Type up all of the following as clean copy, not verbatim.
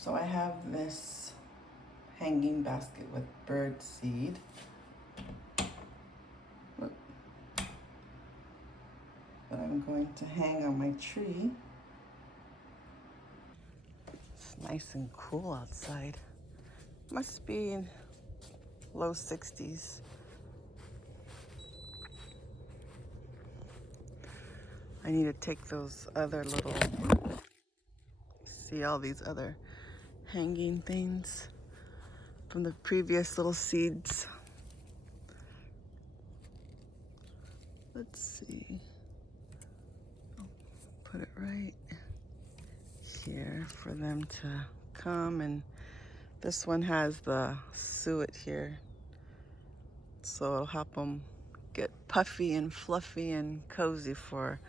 So I have this hanging basket with bird seed. That I'm going to hang on my tree. It's nice and cool outside. Must be in low 60s. I need to take those other little, see all these other hanging things from the previous little seeds. Let's see. I'll put it right here for them to come, and this one has the suet here, so it'll help them get puffy and fluffy and cozy for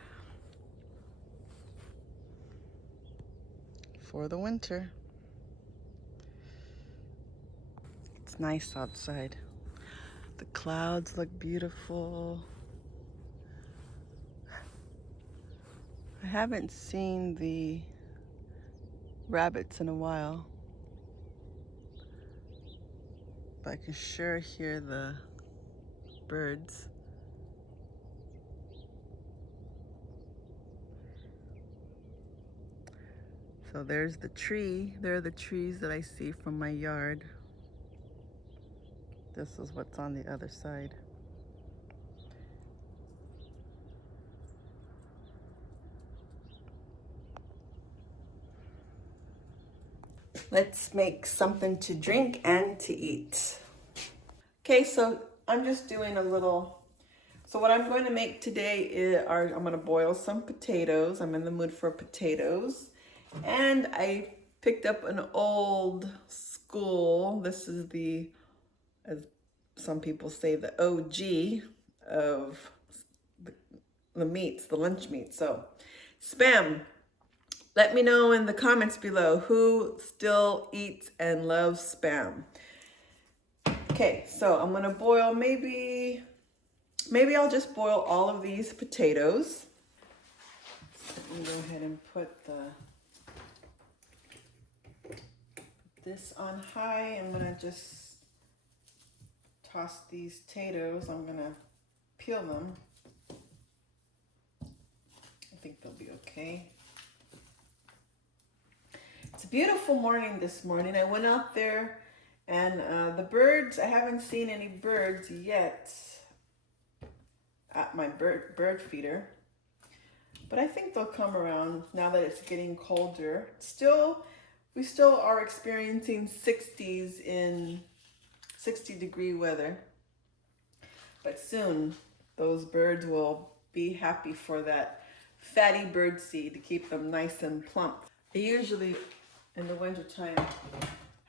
the winter. It's nice outside. The clouds look beautiful. I haven't seen the rabbits in a while, but I can sure hear the birds. So there's the tree. There are the trees that I see from my yard. This is what's on the other side. Let's make something to drink and to eat. Okay, so I'm just doing a little. So what I'm going to make today is I'm going to boil some potatoes. I'm in the mood for potatoes. And I picked up an old school. This is the, as some people say, the OG of the meats, the lunch meat. So Spam. Let me know in the comments below who still eats and loves Spam. Okay, so I'm gonna boil maybe I'll just boil all of these potatoes. So I'm gonna go ahead and put this on high. I'm gonna just toss these potatoes. I'm gonna peel them. I think they'll be okay. It's a beautiful morning this morning. I went out there and the birds, I haven't seen any birds yet at my bird feeder, but I think they'll come around now that it's getting colder. We still are experiencing 60s in 60-degree weather, but soon those birds will be happy for that fatty bird seed to keep them nice and plump. They usually in the wintertime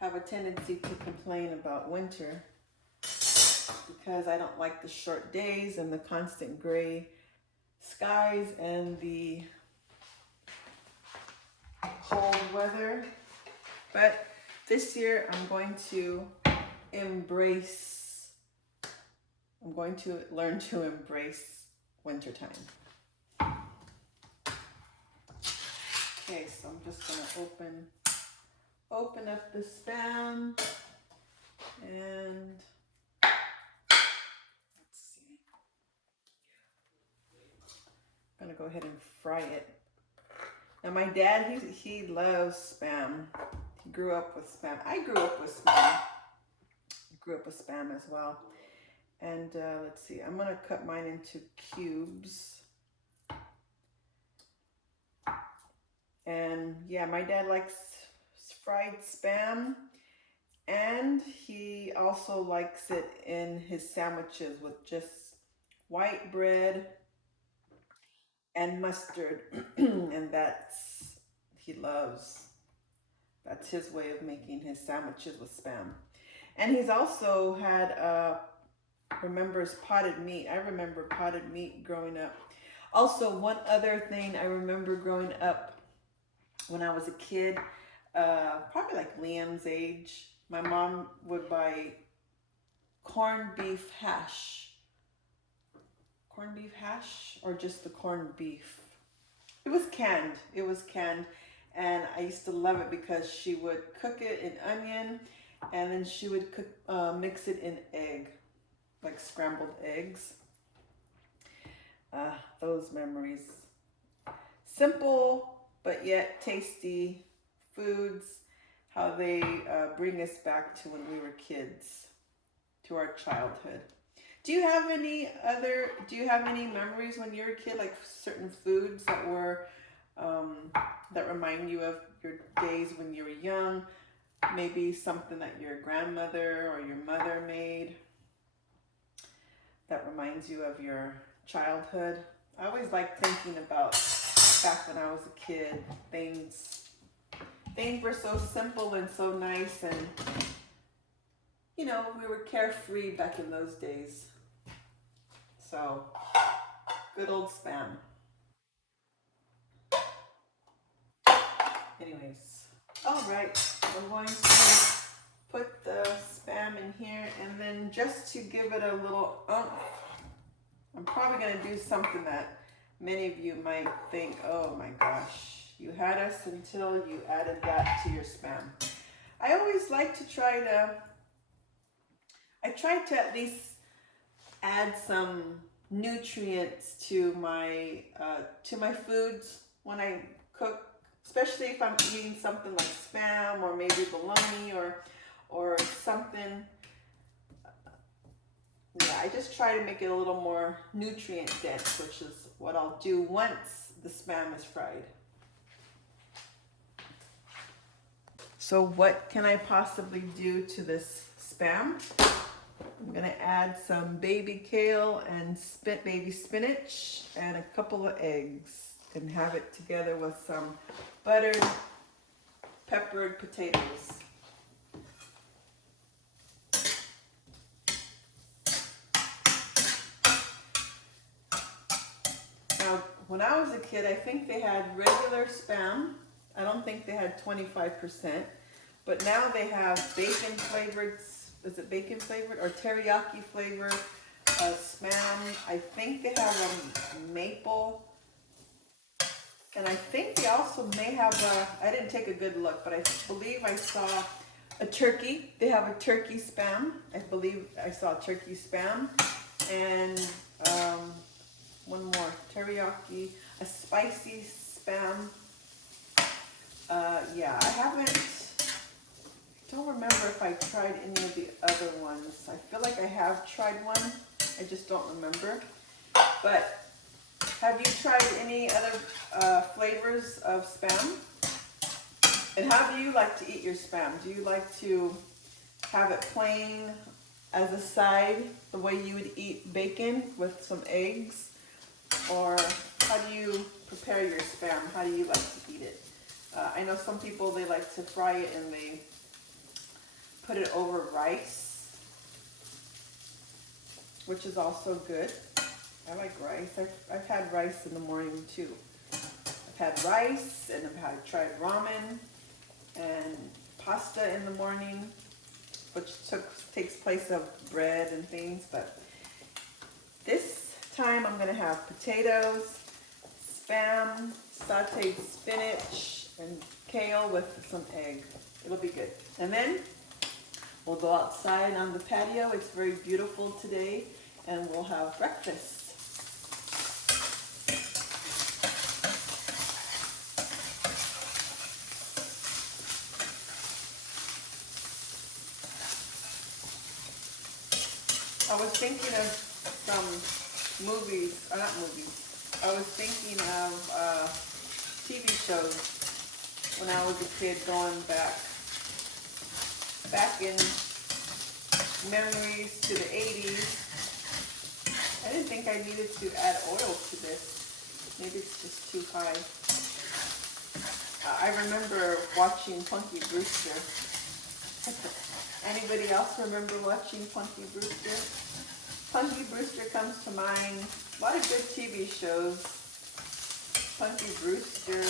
have a tendency to complain about winter because I don't like the short days and the constant gray skies and the cold weather. But this year I'm going to learn to embrace wintertime. Okay, so I'm just gonna open up the Spam and let's see. I'm gonna go ahead and fry it. Now my dad, he loves Spam. He grew up with Spam. I grew up with Spam. Grew up with Spam as well. And let's see, I'm gonna cut mine into cubes. And yeah, my dad likes fried Spam, and he also likes it in his sandwiches with just white bread and mustard. And he loves. That's his way of making his sandwiches with Spam. And he's also had remembers potted meat. I remember potted meat growing up. Also, one other thing I remember growing up when I was a kid, probably like Liam's age, my mom would buy corned beef hash. Corned beef hash or just the corned beef? It was canned. And I used to love it because she would cook it in onion, and then she would mix it in egg, like scrambled eggs. Those memories. Simple, but yet tasty foods, how they bring us back to when we were kids, to our childhood. Do you have any memories when you were a kid, like certain foods that were, that remind you of your days when you were young? Maybe something that your grandmother or your mother made that reminds you of your childhood? I always like thinking about back when I was a kid. Things were so simple and so nice, and you know, we were carefree back in those days. So, good old Spam. Anyways, all right, we're going to put the Spam in here, and then just to give it a little oomph, I'm probably going to do something that many of you might think, oh my gosh, you had us until you added that to your Spam. I always like to try to at least add some nutrients to my foods when I cook, especially if I'm eating something like Spam or maybe bologna or something. Yeah, I just try to make it a little more nutrient dense, which is what I'll do once the Spam is fried. So what can I possibly do to this Spam? I'm gonna add some baby kale and baby spinach and a couple of eggs and have it together with some buttered, peppered potatoes. Now, when I was a kid, I think they had regular Spam. I don't think they had 25%, but now they have bacon flavored, is it bacon flavored or teriyaki flavored Spam? I think they have a maple, and I think they also may have I didn't take a good look, but I believe I saw a turkey. They have a turkey Spam. I believe I saw turkey Spam, and one more, teriyaki, a spicy Spam. Yeah, I don't remember if I tried any of the other ones. I feel like I have tried one, I just don't remember. But have you tried any other flavors of Spam? And how do you like to eat your Spam? Do you like to have it plain as a side, the way you would eat bacon with some eggs? Or how do you prepare your Spam? How do you like to eat it? I know some people, they like to fry it and they put it over rice, which is also good. I like rice. I've had rice in the morning too. I've had rice, and I've tried ramen and pasta in the morning, which takes place of bread and things. But this time I'm gonna have potatoes, Spam, sauteed spinach, and kale with some egg. It'll be good. And then we'll go outside on the patio. It's very beautiful today, and we'll have breakfast. I was thinking of some movies, or not movies, I was thinking of TV shows when I was a kid, going back in memories to the 80s. I didn't think I needed to add oil to this. Maybe it's just too high. I remember watching Punky Brewster. Anybody else remember watching Punky Brewster? Punky Brewster comes to mind. A lot of good TV shows. Punky Brewster.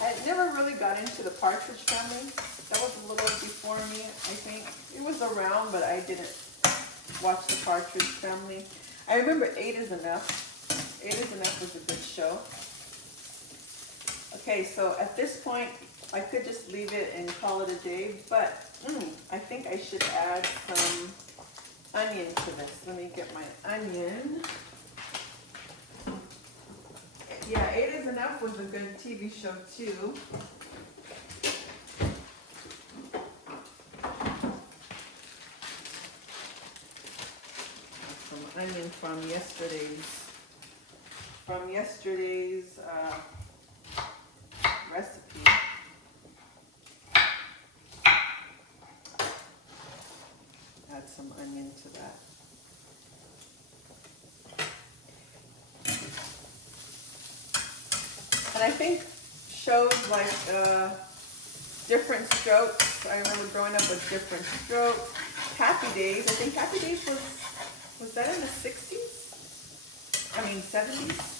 I never really got into the Partridge Family. That was a little before me, I think. It was around, but I didn't watch the Partridge Family. I remember 8 is Enough. 8 is Enough was a good show. Okay, so at this point, I could just leave it and call it a day, but I think I should add some onion to this. Let me get my onion. Yeah, 8 is Enough was a good TV show too. Some onion from yesterday's recipe. Add some onion to that. And I think shows like Different Strokes. I remember growing up with Different Strokes. Happy Days. I think Happy Days was that in the 60s? I mean 70s?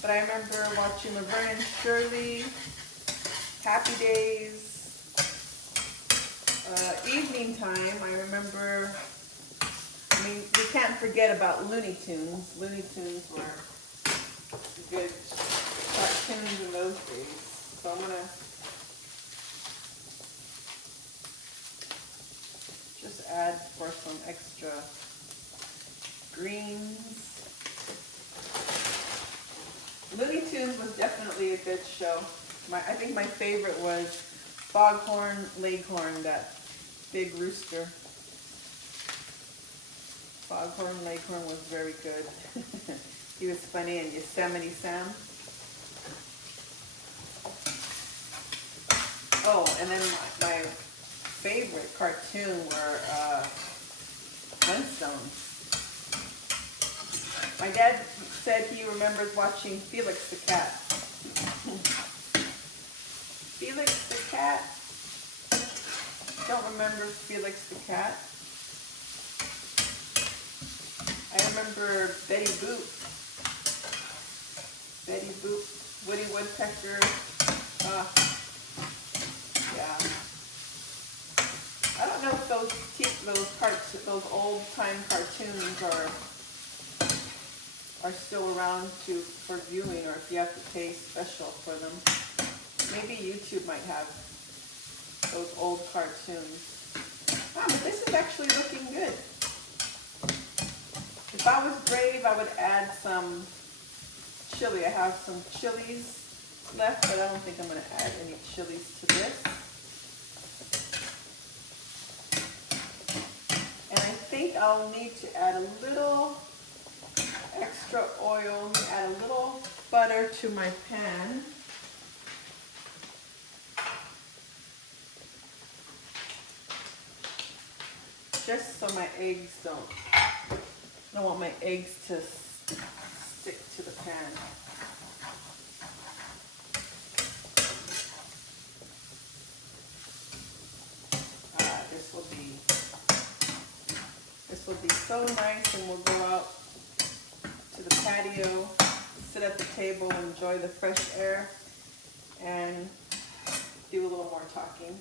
But I remember watching Laverne and Shirley, Happy Days, Evening Time. I remember, I mean, we can't forget about Looney Tunes. Looney Tunes were good cartoons in those days. So I'm gonna just add for some extra greens. Looney Tunes was definitely a good show. I think my favorite was Foghorn Leghorn, that big rooster. Foghorn Leghorn was very good. He was funny, and Yosemite Sam. Oh, and then my favorite cartoon were Flintstones. My dad said he remembers watching Felix the Cat. Felix the Cat? Don't remember Felix the Cat. I remember Betty Boop. Betty Boop, Woody Woodpecker. Yeah. I don't know if those old time cartoons are still around for viewing, or if you have to pay special for them. Maybe YouTube might have those old cartoons. Wow, but this is actually looking good. If I was brave, I would add some chili. I have some chilies left, but I don't think I'm going to add any chilies to this. And I think I'll need to add a little extra oil, add a little butter to my pan. Just so my eggs I don't want my eggs to stick to the pan. This will be so nice, and we'll go out to the patio, sit at the table, enjoy the fresh air, and do a little more talking.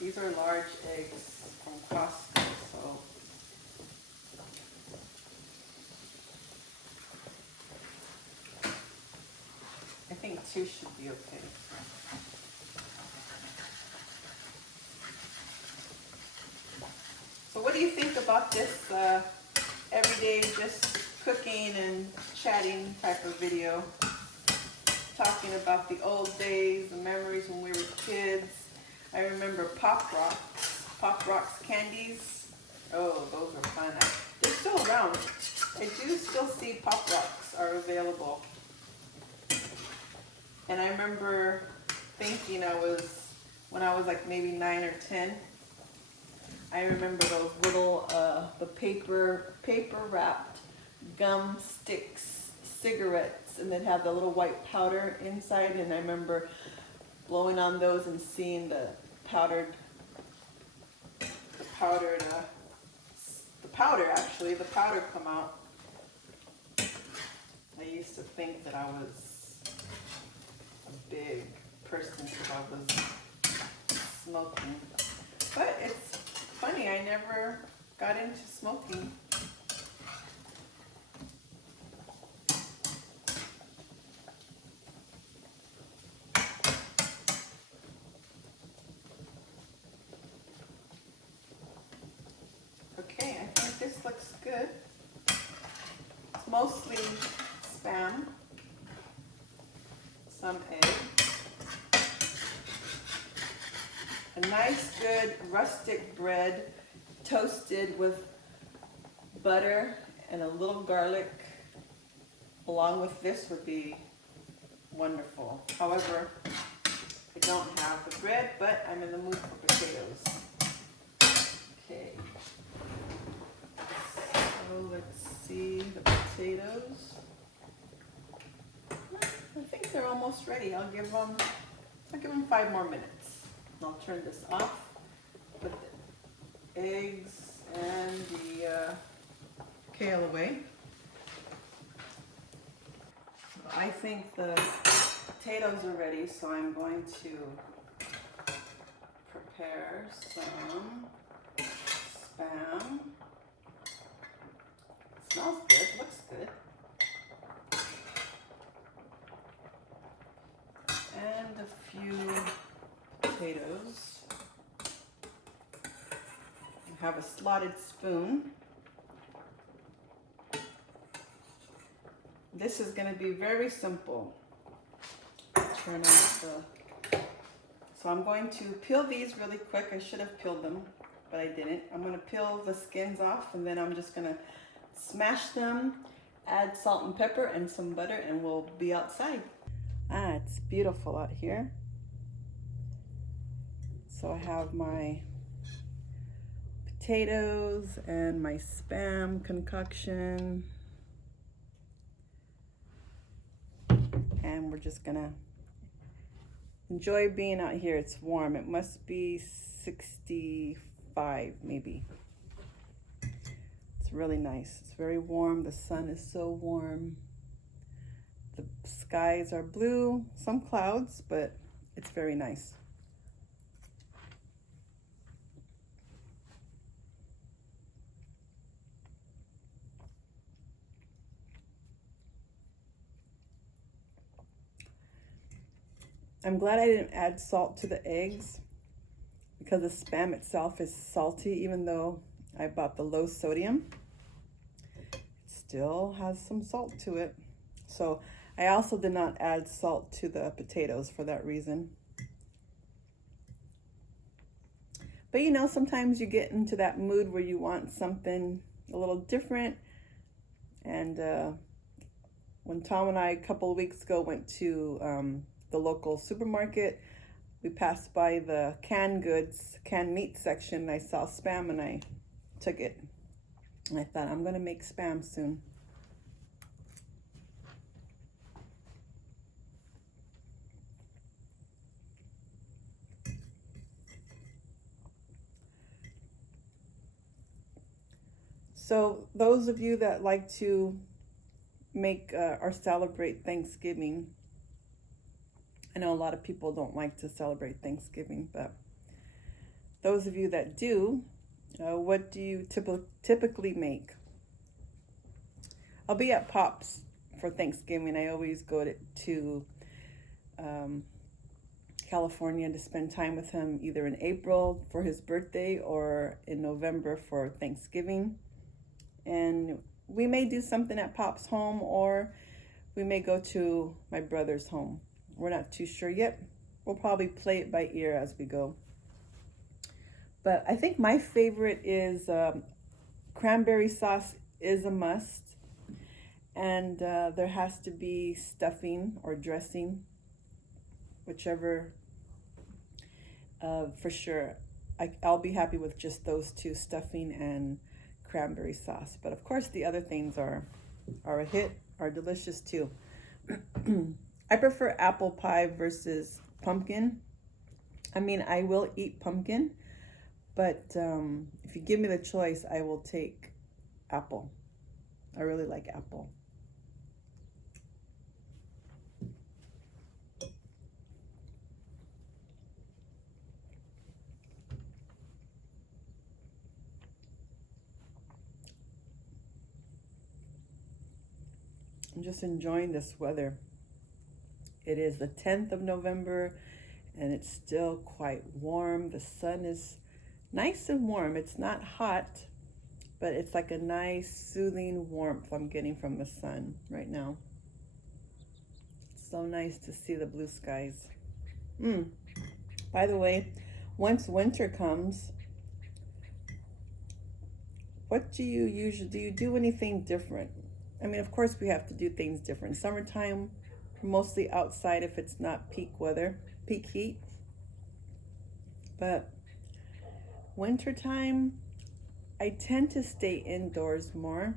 These are large eggs from Costco, so I think 2 should be okay. So what do you think about this everyday just cooking and chatting type of video? Talking about the old days, the memories when we were kids. I remember Pop Rocks candies. Oh, those are fun. They're still around. I do still see Pop Rocks are available. And I remember thinking when I was like maybe 9 or 10, I remember those little, the paper wrapped gum sticks, cigarettes, and they'd have the little white powder inside, and I remember blowing on those and seeing the powder come out. I used to think that I was a big person because I was smoking. But it's funny, I never got into smoking. good. It's mostly Spam, some egg, a nice good rustic bread toasted with butter and a little garlic along with this would be wonderful. However, I don't have the bread, but I'm in the mood for potatoes. Okay, so let's see the potatoes. I think they're almost ready. I'll give them 5 more minutes. I'll turn this off, put the eggs and the kale away. I think the potatoes are ready, so I'm going to prepare some Spam. Smells good, looks good. And a few potatoes. I have a slotted spoon. This is going to be very simple. Turn off the... So I'm going to peel these really quick. I should have peeled them, but I didn't. I'm going to peel the skins off, and then I'm just going to smash them, add salt and pepper and some butter, and we'll be outside. It's beautiful out here. So I have my potatoes and my Spam concoction. And we're just gonna enjoy being out here. It's warm. It must be 65 maybe. It's really nice. It's very warm. The sun is so warm. The skies are blue, some clouds, but it's very nice. I'm glad I didn't add salt to the eggs because the Spam itself is salty, even though I bought the low sodium. It still has some salt to it. So I also did not add salt to the potatoes for that reason. But you know, sometimes you get into that mood where you want something a little different. And when Tom and I a couple of weeks ago went to the local supermarket, we passed by the canned goods, canned meat section, and I saw Spam and I took it. And I thought, I'm gonna make Spam soon. So those of you that like to make or celebrate Thanksgiving, I know a lot of people don't like to celebrate Thanksgiving, but those of you that do, what do you typically make? I'll be at Pop's for Thanksgiving. I always go to California to spend time with him, either in April for his birthday or in November for Thanksgiving. And we may do something at Pop's home, or we may go to my brother's home. We're not too sure yet. We'll probably play it by ear as we go. But I think my favorite is cranberry sauce is a must. And there has to be stuffing or dressing, whichever, for sure. I'll be happy with just those two, stuffing and cranberry sauce. But of course the other things are a hit, are delicious too. I prefer apple pie versus pumpkin. I mean, I will eat pumpkin, but if you give me the choice, I will take apple. I really like apple. I'm just enjoying this weather. It is the 10th of November and it's still quite warm. The sun is nice and warm. It's not hot. but it's like a nice soothing warmth I'm getting from the sun right now. So nice to see the blue skies. By the way, once winter comes, what do you usually do? You do anything different? I mean, of course we have to do things different. Summertime, mostly outside if it's not peak weather, peak heat. But wintertime, I tend to stay indoors more.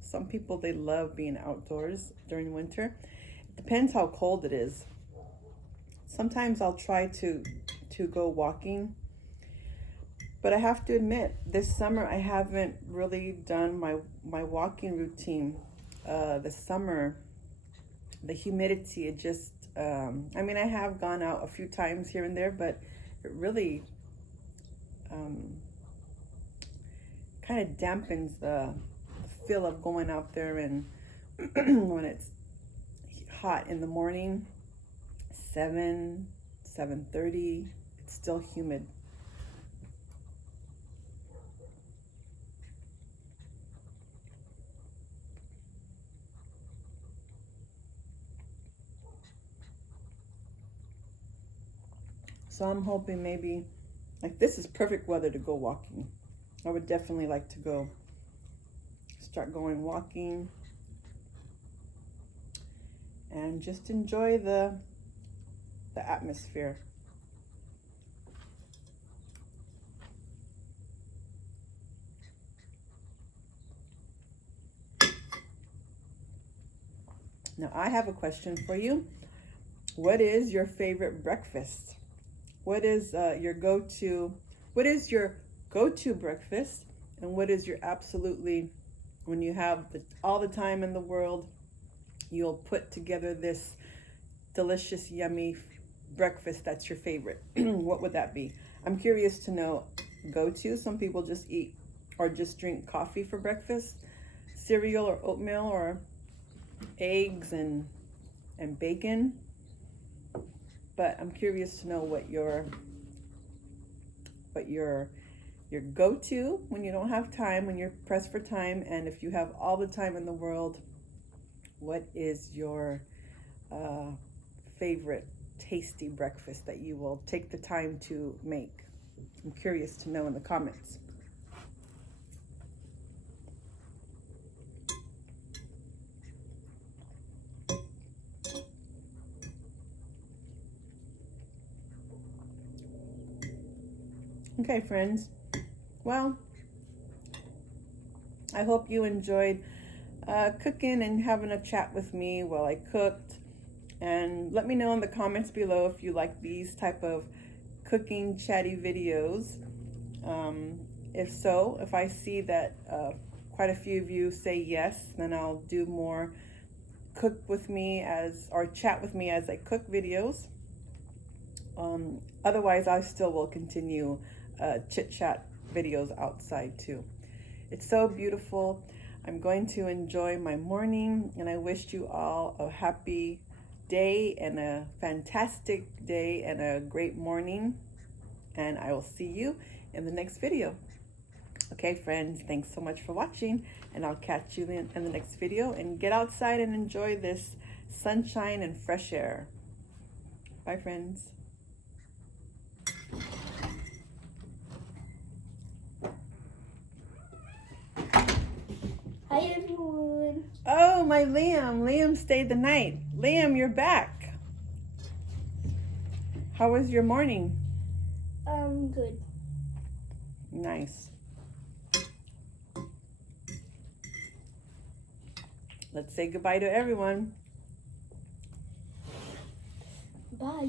Some people, they love being outdoors during winter. It depends how cold it is. Sometimes I'll try to go walking. But I have to admit, this summer I haven't really done my walking routine. This summer, the humidity, it just, I mean, I have gone out a few times here and there, but it really kind of dampens the feel of going out there. And when it's hot in the morning, 7:30, it's still humid. So I'm hoping maybe, like, this is perfect weather to go walking. I would definitely like to start going walking and just enjoy the atmosphere. Now I have a question for you. What is your favorite breakfast? What is your go-to breakfast, and what is your absolutely, when you have all the time in the world, you'll put together this delicious, yummy breakfast that's your favorite? What would that be? I'm curious to know. Go-to, some people just eat or just drink coffee for breakfast, cereal or oatmeal or eggs and bacon. But I'm curious to know what your go-to when you don't have time, when you're pressed for time, and if you have all the time in the world, what is your favorite tasty breakfast that you will take the time to make? I'm curious to know in the comments. Okay, friends. Well, I hope you enjoyed cooking and having a chat with me while I cooked. And let me know in the comments below if you like these type of cooking chatty videos. If so, if I see that quite a few of you say yes, then I'll do more cook with me or chat with me as I cook videos. Otherwise, I still will continue chit chat videos outside too. It's so beautiful. I'm going to enjoy my morning, and I wish you all a happy day and a fantastic day and a great morning. And I will see you in the next video. Okay, friends, thanks so much for watching, and I'll catch you in the next video. And get outside and enjoy this sunshine and fresh air. Bye, friends. Hi, everyone. Oh, my Liam. Liam stayed the night. Liam, you're back. How was your morning? Good. Nice. Let's say goodbye to everyone. Bye.